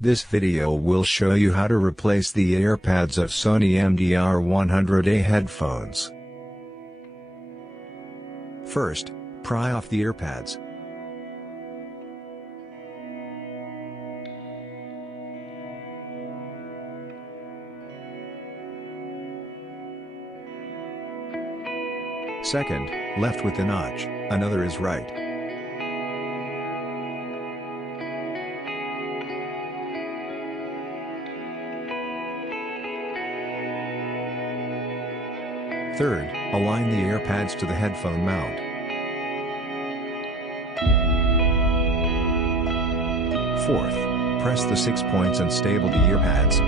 This video will show you how to replace the Earpads of Sony MDR-100A headphones. First, pry off the Earpads. Second, left with the notch, another is right. Third, align the Earpads to the headphone mount. Fourth, press the 6 points and stable the Earpads.